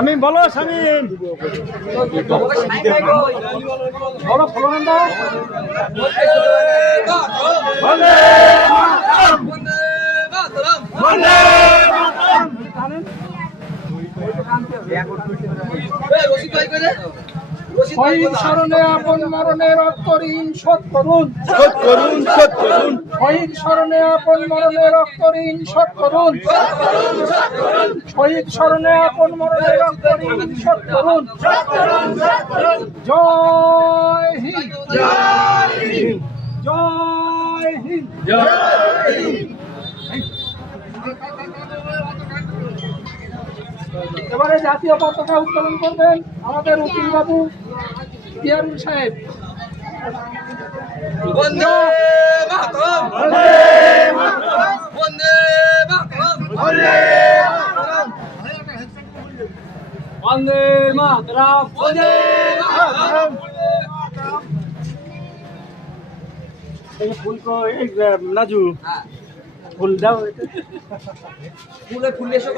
শামিম বলো শামিম বলো ফলোরান দাও বন্দে মাতরম বন্দে মাতরম শহীদ স্মরণে আপন মরণে রক্ত ঋণ শোধ করুন শোধ করুন শোধ করুন শহীদ স্মরণে আপন মরণে রক্ত ঋণ শোধ করুন শহীদ স্মরণে আপন মরণে রক্ত ঋণ শোধ করুন জয় হিন্দ জয় হিন্দ জয় হিন্দ জয় হিন্দ। এবারে জাতীয় পতাকা উত্তোলন করবেন আমাদের উকিল বাবু ইয়ারুল সাহেব। বন্দে মাতরম বন্দে মাতরম বন্দে মাতরম বন্দে মাতরম। এই ফুল को एक नाजू फूल दाओ ফুলে ফুলে সব